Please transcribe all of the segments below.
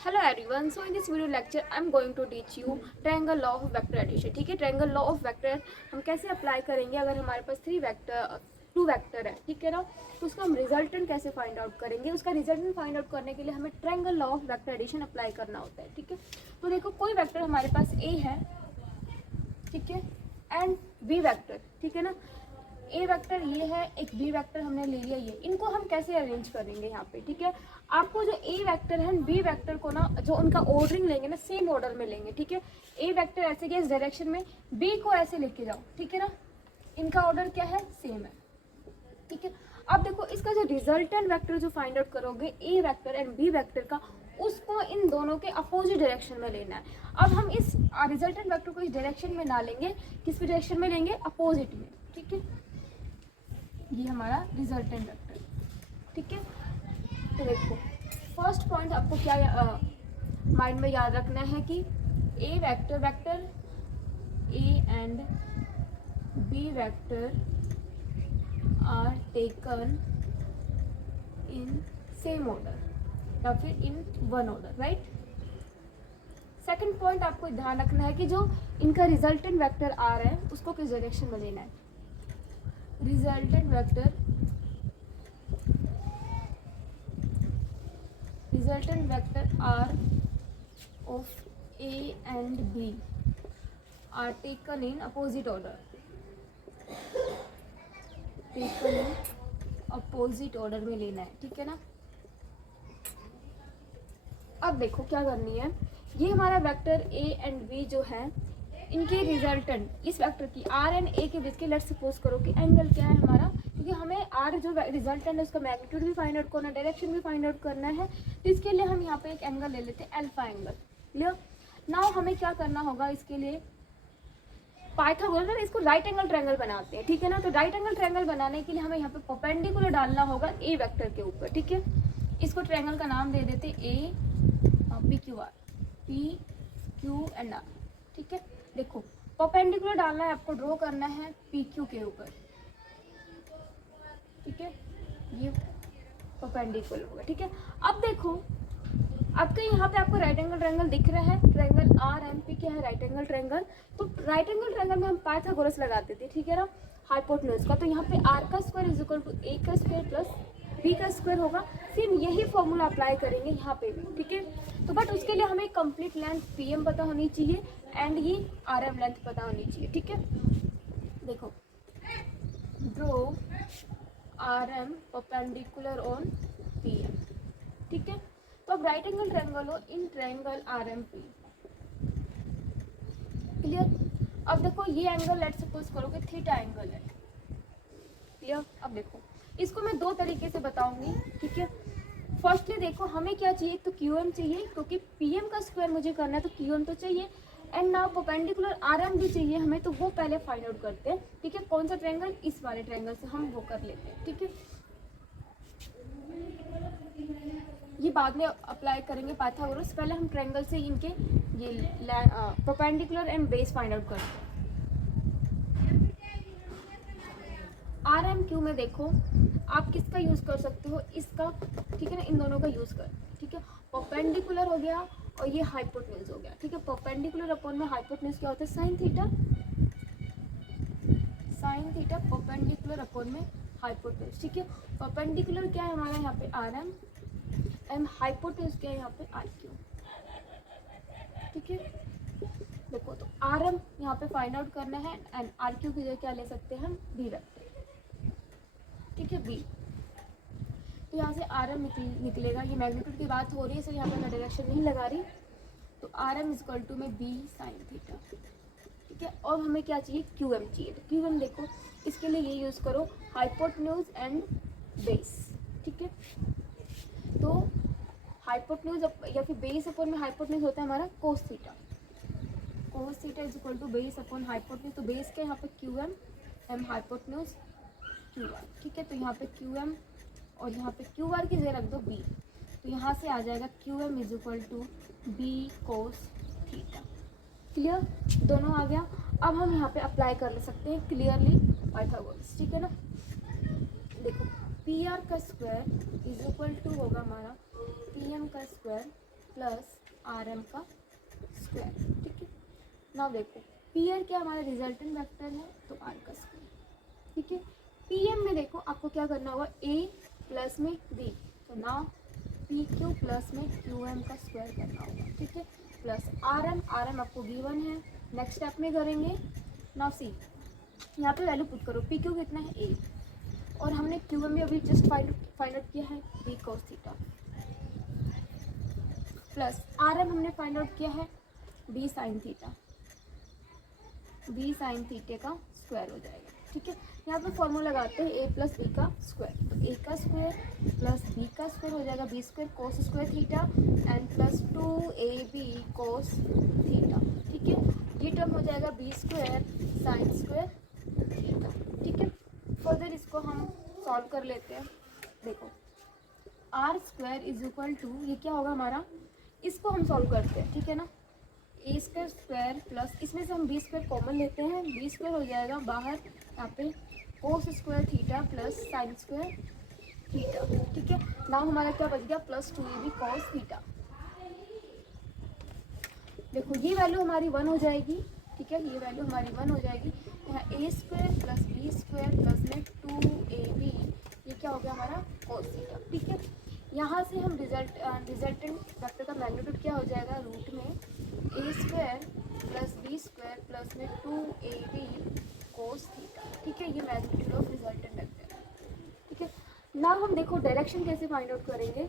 Hello everyone, so in this video lecture I am going to teach you triangle law of vector addition. ठीक है, triangle law of vector हम कैसे apply करेंगे अगर हमारे पास to vector है। ठीक है ना, तो उसका हम रिजल्टेंट कैसे फाइंड आउट करेंगे। उसका रिजल्टेंट फाइंड आउट करने के लिए हमें triangle law of vector addition apply करना होता है। ठीक है, तो देखो कोई वेक्टर हमारे पास ए है, ठीक है, एंड बी वेक्टर। ठीक है ना, ए वेक्टर ये है, एक बी वेक्टर हमने ले लिया ये। इनको हम कैसे अरेंज करेंगे यहाँ पे। ठीक है, आपको जो ए वेक्टर है बी वेक्टर को ना, जो उनका ऑर्डरिंग लेंगे ना, सेम ऑर्डर में लेंगे। ठीक है, ए वेक्टर ऐसे गया इस डायरेक्शन में, बी को ऐसे लेके जाओ। ठीक है ना, इनका ऑर्डर क्या है, सेम है। ठीक है, अब देखो इसका जो रिजल्टेंट वेक्टर जो फाइंड आउट करोगे ए वेक्टर एंड बी वेक्टर का, उसको इन दोनों के अपोजिट डायरेक्शन में लेना है। अब हम इस रिजल्टेंट वेक्टर को इस डायरेक्शन में ना लेंगे, किस डायरेक्शन में लेंगे, अपोजिट में। ठीक है, ये हमारा रिजल्टेंट वेक्टर। ठीक है, तो देखो फर्स्ट पॉइंट आपको क्या माइंड में याद रखना है कि A vector A and B vector are taken in same order या फिर in one order, right. Second point आपको ध्यान रखना है कि जो इनका रिजल्टेंट वेक्टर आ रहा है उसको किस डायरेक्शन में लेना है। Resultant vector R of A and B are taken in opposite order, taken in opposite order में लेना है। ठीक है ना, अब देखो क्या करनी है, ये हमारा वेक्टर ए एंड बी जो है, इनके रिजल्टेंट इस वेक्टर की आर एंड ए के बीच के, लेट्स सपोज करो कि एंगल क्या है हमारा, क्योंकि हमें आर जो रिजल्टेंट है उसका मैग्नीट्यूड भी फाइंड आउट करना है, डायरेक्शन भी फाइंड आउट करना है। तो इसके लिए हम यहाँ पे एक एंगल ले लेते हैं, अल्फा एंगल। क्लियर। नाउ हमें क्या करना होगा, इसके लिए पाइथागोरस इसको राइट एंगल ट्रायंगल बनाते हैं। ठीक है ना, तो राइट एंगल ट्रायंगल बनाने के लिए हमें यहाँ पे परपेंडिकुलर डालना होगा ए वेक्टर के ऊपर। ठीक है, इसको ट्रायंगल का नाम दे देते a P Q R, P Q and R. ठीक है, देखो परपेंडिकुलर डालना है, आपको ड्रॉ करना है पी क्यू के ऊपर। ठीक है, ये परपेंडिकुलर होगा। ठीक है, अब देखो आपके यहाँ पे आपको राइट एंगल ट्रायंगल दिख रहा है, ट्रायंगल आर एम पी क्या है, राइट एंगल ट्रायंगल। तो राइट एंगल ट्रायंगल में हम पाइथागोरस लगाते थे। ठीक है ना, हाइपोटेन्यूज का। तो यहाँ पे आर का स्क्वायर इज इक्वल टू ए का स्क्वायर प्लस बी का स्क्वायर होगा। सेम यही फॉर्मूला अप्लाई करेंगे यहाँ पे भी। ठीक है, तो बट उसके लिए हमें कंप्लीट लेंथ पी एम पता होनी चाहिए एंड ये आर एम लेंथ पता होनी चाहिए। ठीक है, देखो draw R M perpendicular on P M. ठीक है, तो अब राइट एंगल ट्रायंगल हो in triangle R M P. Clear. अब देखो ये एंगल लेट सपोज करो कि थीटा एंगल है। क्लियर। अब देखो इसको मैं दो तरीके से बताऊंगी। ठीक है, फर्स्टली देखो हमें क्या चाहिए, तो क्यू एम चाहिए, क्योंकि पी एम का स्क्वायर मुझे करना है तो क्यू एम तो चाहिए। And now perpendicular R M भी चाहिए हमें, तो वो पहले फाइंड आउट करते हैं। ठीक है, कौन सा ट्रायंगल, इस वाले ट्रायंगल से हम वो कर लेते हैं। ठीक है, ये बाद में अप्लाई करेंगे पाइथागोरस, पहले हम ट्रायंगल से इनके ये perpendicular and base find out करते हैं। आर एम क्यू में देखो आप किसका यूज कर सकते हो, इसका। ठीक है ना, इन दोनों का यूज कर। ठीक है, परपेंडिकुलर हो गया और ये हाइपोटेन्यूज हो गया। ठीक है, परपेंडिकुलर अपॉन में हाइपोटेन्यूज क्या होता है, sine theta. Sine theta perpendicular upon में हाइपोटेन्यूज। ठीक है, परपेंडिकुलर क्या है हमारा यहाँ पे आर एम एंड हाइपोटेन्यूज क्या है यहाँ पे आर क्यू। ठीक है, देखो तो आर एम यहाँ पे फाइंड आउट करना है एंड आर क्यू की जगह क्या ले सकते हैं हम, बी वेक्टर। ठीक है, बी। तो यहाँ से आर एम निकलेगा, ये मैग्नीट्यूड की बात हो रही है इसलिए यहाँ पे मैं डायरेक्शन नहीं लगा रही। तो R M is equal to में बी साइन थीटा। ठीक है, और हमें क्या चाहिए, क्यू एम चाहिए। तो क्यू एम देखो इसके लिए ये यूज़ करो हाइपोटेन्यूज एंड बेस। ठीक है, तो हाइपोटेन्यूज या फिर बेस अपॉन में हाइपोटेन्यूज होता है हमारा cos theta. Cos theta is equal to base upon hypotenuse. तो बेस के यहाँ पे Q M hypotenuse Q R. ठीक है, तो यहाँ पे क्यू एम और यहाँ पे क्यू आर की जगह रख दो बी। तो यहाँ से आ जाएगा Q M is equal to B cos theta. Clear, दोनों आ गया। अब हम यहाँ पे अप्लाई कर सकते हैं क्लियरली पाइथागोरस। ठीक है ना, देखो पी आर का स्क्वायर इज इक्वल टू होगा हमारा पी एम का स्क्वायर प्लस आर एम का स्क्वायर, ठीक है। नाउ देखो पी आर क्या हमारा रिजल्टेंट वेक्टर है, तो आर का स्क्वायर, ठीक है। पी एम में देखो आपको क्या करना होगा, ए प्लस में बी, तो नाउ पी क्यू प्लस में क्यू एम का स्क्वायर करना होगा, ठीक है, प्लस आर एम आपको गिवन है। नेक्स्ट स्टेप में करेंगे, नाउ सी यहाँ पे वैल्यू पुट करो, पी क्यू कितना है ए, और हमने क्यू एम में अभी जस्ट फाइंड आउट किया है B cos theta, plus R M हमने फाइंड आउट किया है B sine theta, B sine theta का स्क्वायर हो जाएगा, ठीक है। यहाँ पे फॉर्मूला लगाते हैं ए प्लस बी का स्क्वायर, तो ए का स्क्वायर प्लस बी का स्क्वायर हो जाएगा B square cos square theta and plus 2ab cos theta, ठीक है। ये टर्म हो जाएगा B square sine square theta, ठीक है। फर्दर इसको हम सॉल्व कर लेते हैं। देखो R square is equal to, ये क्या होगा हमारा, इसको हम सॉल्व करते हैं, ठीक है ना। ए स्क्वायर स्क्वायर प्लस इसमें से हम बी स्क्वायर कॉमन लेते हैं, बी स्क्वायर हो जाएगा बाहर यहाँ पे कोस square theta plus sign square theta, ठीक है। नाउ हमारा क्या बच गया, प्लस 2ab कॉस थीटा। देखो ये वैल्यू हमारी 1 हो जाएगी, ठीक है, ये वैल्यू हमारी 1 हो जाएगी। यहाँ A square plus B square plus में 2ab, ये क्या हो गया हमारा कॉस थीटा, ठीक है। यहाँ से हम रिजल्टेंट वेक्टर का मैग्नीट्यूड क्या हो जाएगा, रूट में A square plus B square plus में 2ab कोस थीटा, ठीक है। ये मैग्नीट्यूड ऑफ रिजल्टेंट वेक्टर है, ठीक है। ना हम देखो डायरेक्शन कैसे फाइंड आउट करेंगे।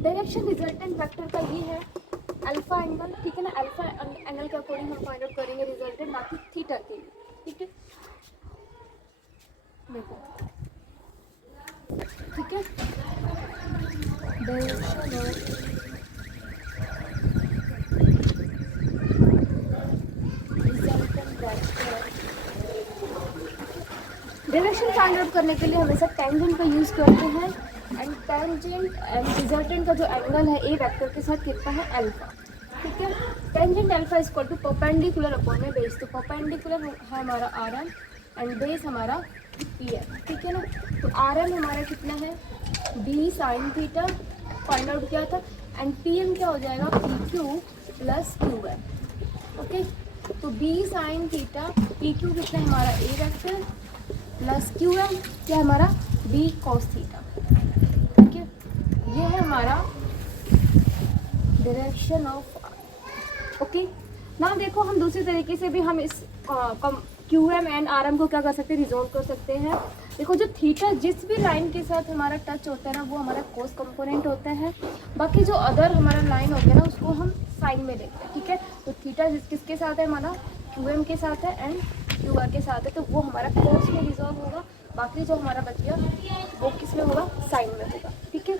डायरेक्शन रिजल्टेंट वेक्टर का ये है अल्फा एंगल, ठीक है ना। अल्फा एंगल के अकॉर्डिंग हम फाइंड आउट करेंगे रिजल्टेंट, बाकी थीटा के लिए, ठीक है। देखो ठीक है, direction of direction find out करने के लिए हमेशा टेंजेंट का यूज़ करते हैं, एंड टेंजेंट एंड रिजल्टेंट का जो एंगल है ए वेक्टर के साथ कितना है अल्फा, ठीक है। Tangent alpha is equal to perpendicular upon में बेस, तो परपेंडिकुलर है हमारा आर एम एंड बेस हमारा पी एम, ठीक है ना। तो आर एम हमारा कितना है B sine theta find out किया था, एंड पी एम क्या हो जाएगा P Q plus Q M, okay. तो B sine theta P Q कितना है हमारा A vector plus Q M क्या हमारा बी कॉस थीटा, ठीक है। ये है हमारा डायरेक्शन ऑफ, ओके। ना देखो हम दूसरी तरीके से भी हम इस Q M and R M को क्या कर सकते हैं, रिजोल्व कर सकते हैं। देखो जो थीटा जिस भी लाइन के साथ हमारा टच होता है ना, वो हमारा कोस कंपोनेंट होता है, बाकी जो अदर हमारा लाइन होता है ना उसको हम साइन में लेते हैं, ठीक है। तो थीटा किसके साथ है हमारा क्यू एम के साथ है एंड क्यू आर के साथ है, तो वो हमारा कोस में रिजोल्व होगा, बाकी जो हमारा बच गया वो किस में होगा, साइन में होगा, ठीक है।